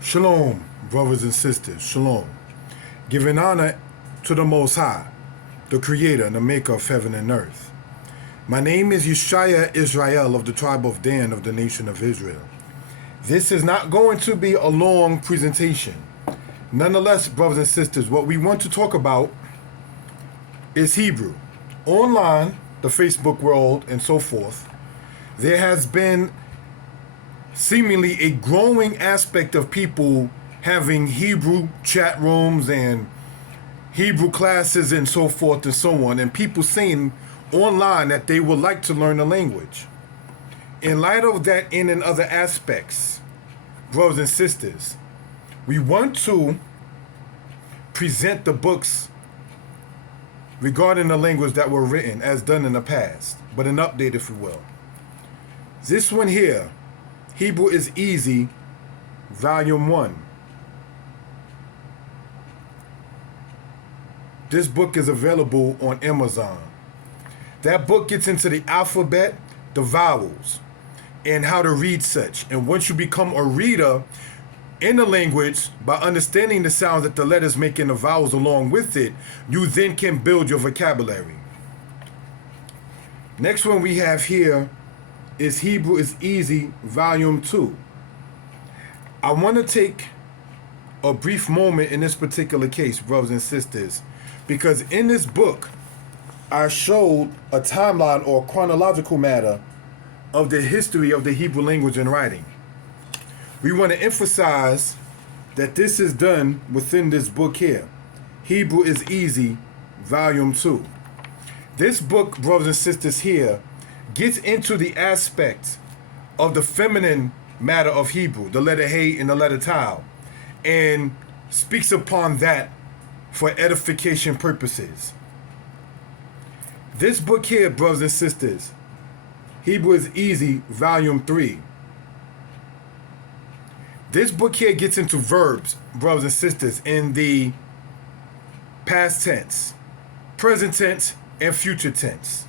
Shalom, brothers and sisters. Shalom. Giving honor to the Most High, the Creator and the Maker of heaven and earth. My name is Yeshaya Israel of the tribe of Dan of the nation of Israel. This is not going to be a long presentation. Nonetheless, brothers and sisters, what we want to talk about is Hebrew. Online, the Facebook world, and so forth, there has been seemingly a growing aspect of people having Hebrew chat rooms and Hebrew classes and so forth and so on, and people saying online that they would like to learn the language. In light of that and other aspects, brothers and sisters, we want to present the books regarding the language that were written as done in the past, but an update, if you will. This one here, Hebrew is Easy, Volume 1. This book is available on Amazon. That book gets into the alphabet, the vowels, and how to read such. And once you become a reader in the language, by understanding the sounds that the letters make and the vowels along with it, you then can build your vocabulary. Next one we have here is Hebrew is Easy, Volume 2. I want to take a brief moment in this particular case, brothers and sisters, because in this book, I showed a timeline or chronological matter of the history of the Hebrew language and writing. We want to emphasize that this is done within this book here, Hebrew is Easy, Volume 2. This book, brothers and sisters, here gets into the aspect of the feminine matter of Hebrew, the letter Hey and the letter Tau, and speaks upon that for edification purposes. This book here, brothers and sisters, Hebrew is Easy, Volume 3. This book here gets into verbs, brothers and sisters, in the past tense, present tense, and future tense.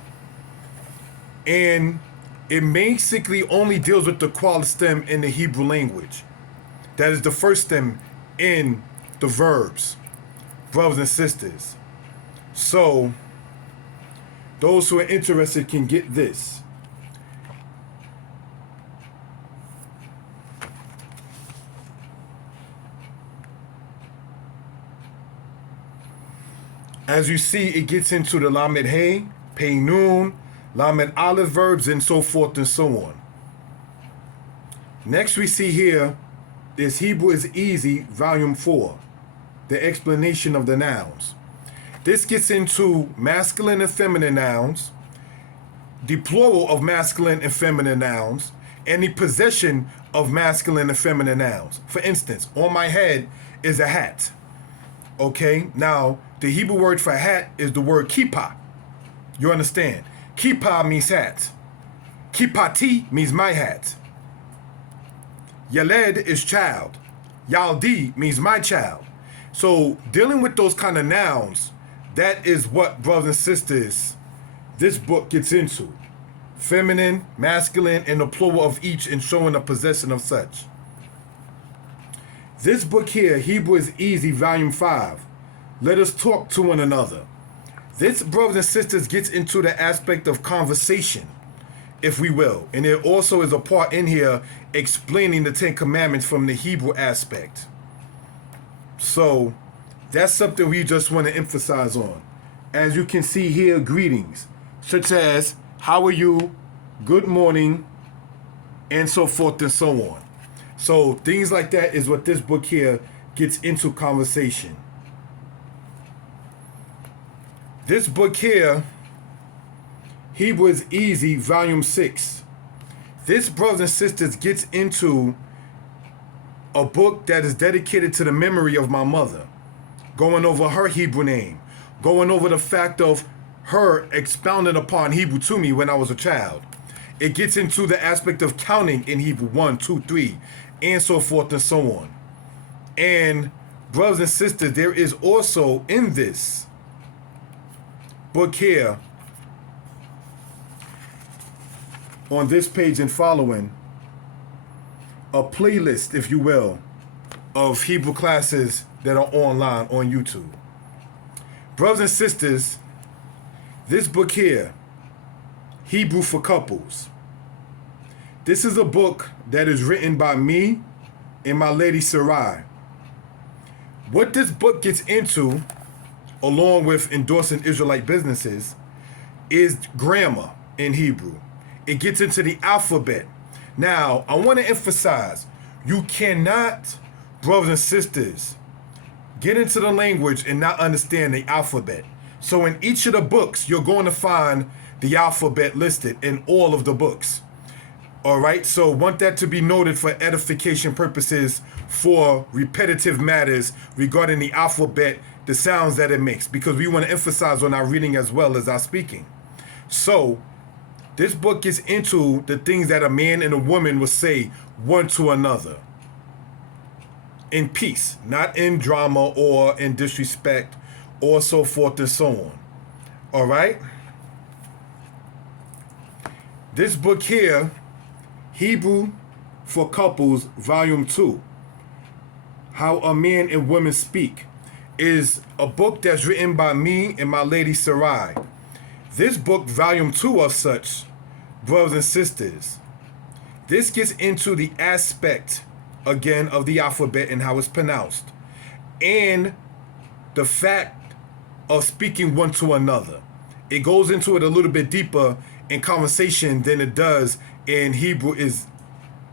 And it basically only deals with the qual stem in the Hebrew language. That is the first stem in the verbs, brothers and sisters. So, those who are interested can get this. As you see, it gets into the Lamed Hey, Pei Nun, Lamed Aleph verbs, and so forth and so on. Next we see here is Hebrew is Easy, Volume 4, the explanation of the nouns. This gets into masculine and feminine nouns, the plural of masculine and feminine nouns, and the possession of masculine and feminine nouns. For instance, on my head is a hat. Okay, now the Hebrew word for hat is the word kippah. You understand? Kippah means hat. Kippati means my hat. Yaled is child. Yaldi means my child. So dealing with those kind of nouns, that is what, brothers and sisters, this book gets into. Feminine, masculine, and the plural of each, and showing the possession of such. This book here, Hebrew is Easy, Volume 5. Let us talk to one another. This, brothers and sisters, gets into the aspect of conversation, if we will. And there also is a part in here explaining the Ten Commandments from the Hebrew aspect. So, that's something we just want to emphasize on. As you can see here, greetings, such as, how are you, good morning, and so forth and so on. So, things like that is what this book here gets into conversation. This book here, Hebrew is Easy, Volume 6. This, brothers and sisters, gets into a book that is dedicated to the memory of my mother, going over her Hebrew name, going over the fact of her expounding upon Hebrew to me when I was a child. It gets into the aspect of counting in Hebrew, 1, 2, 3, and so forth and so on. And, brothers and sisters, there is also in this book here, on this page and following, a playlist, if you will, of Hebrew classes that are online on YouTube. Brothers and sisters, this book here, Hebrew for Couples, this is a book that is written by me and my lady Sarai. What this book gets into, along with endorsing Israelite businesses, is grammar in Hebrew. It gets into the alphabet. Now, I want to emphasize, you cannot, brothers and sisters, get into the language and not understand the alphabet. So in each of the books, you're going to find the alphabet listed in all of the books. All right, so want that to be noted for edification purposes, for repetitive matters regarding the alphabet, the sounds that it makes, because we want to emphasize on our reading as well as our speaking. So this book gets into the things that a man and a woman will say one to another in peace, not in drama or in disrespect or so forth and so on. All right? This book here, Hebrew for Couples, Volume 2, How a Man and Woman Speak, is a book that's written by me and my lady Sarai. This book, Volume 2 of such, brothers and sisters, this gets into the aspect, again, of the alphabet and how it's pronounced, and the fact of speaking one to another. It goes into it a little bit deeper in conversation than it does in Hebrew is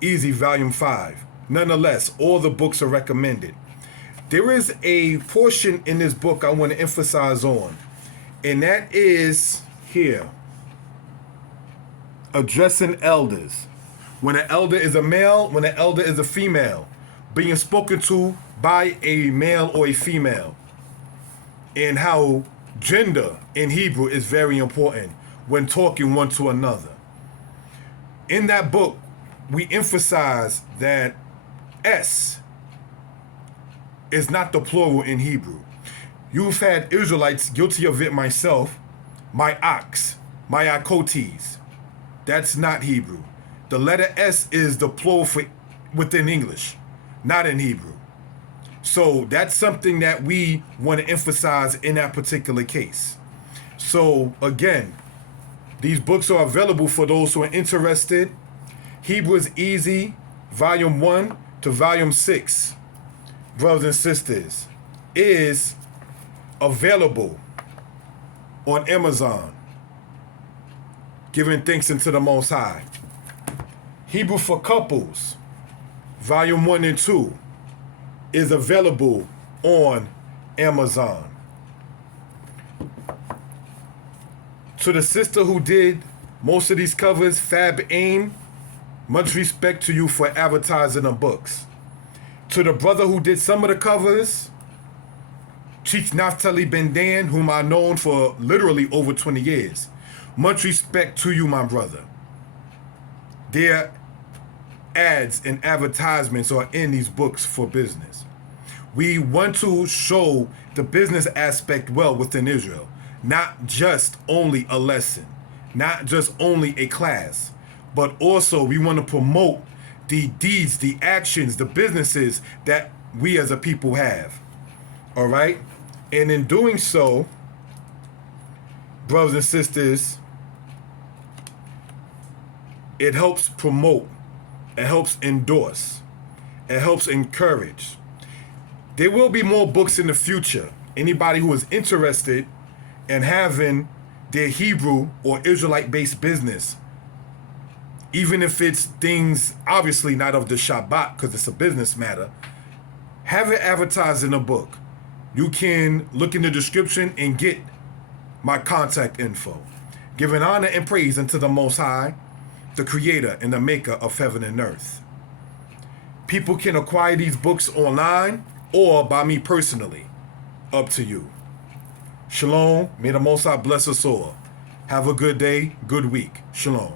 Easy, Volume 5. Nonetheless, all the books are recommended. There is a portion in this book I want to emphasize on, and that is here, addressing elders. When an elder is a male, when an elder is a female, being spoken to by a male or a female, and how gender in Hebrew is very important when talking one to another. In that book, we emphasize that S is not the plural in Hebrew. You've had Israelites, guilty of it myself, my ox, my akotes. That's not Hebrew. The letter S is the plural for within English, not in Hebrew. So that's something that we want to emphasize in that particular case. So again, these books are available for those who are interested. Hebrew is Easy, Volume 1 to Volume 6, brothers and sisters, is available on Amazon. Giving thanks unto the Most High. Hebrew for Couples, Volume 1 and 2, is available on Amazon. To the sister who did most of these covers, Fab Aim, much respect to you for advertising the books. To the brother who did some of the covers, Cheech Naftali Ben Dan, whom I've known for literally over 20 years. Much respect to you, my brother. Their ads and advertisements are in these books for business. We want to show the business aspect well within Israel. Not just only a lesson, not just only a class, but also we want to promote the deeds, the actions, the businesses that we as a people have. All right? And in doing so, brothers and sisters, it helps promote, it helps endorse, it helps encourage. There will be more books in the future. Anybody who is interested in having their Hebrew or Israelite-based business, even if it's things obviously not of the Shabbat because it's a business matter, have it advertised in a book. You can look in the description and get my contact info. Giving honor and praise unto the Most High, the creator and the maker of heaven and earth. People can acquire these books online or by me personally. Up to you. Shalom. May the Most High bless us all. Have a good day, good week. Shalom.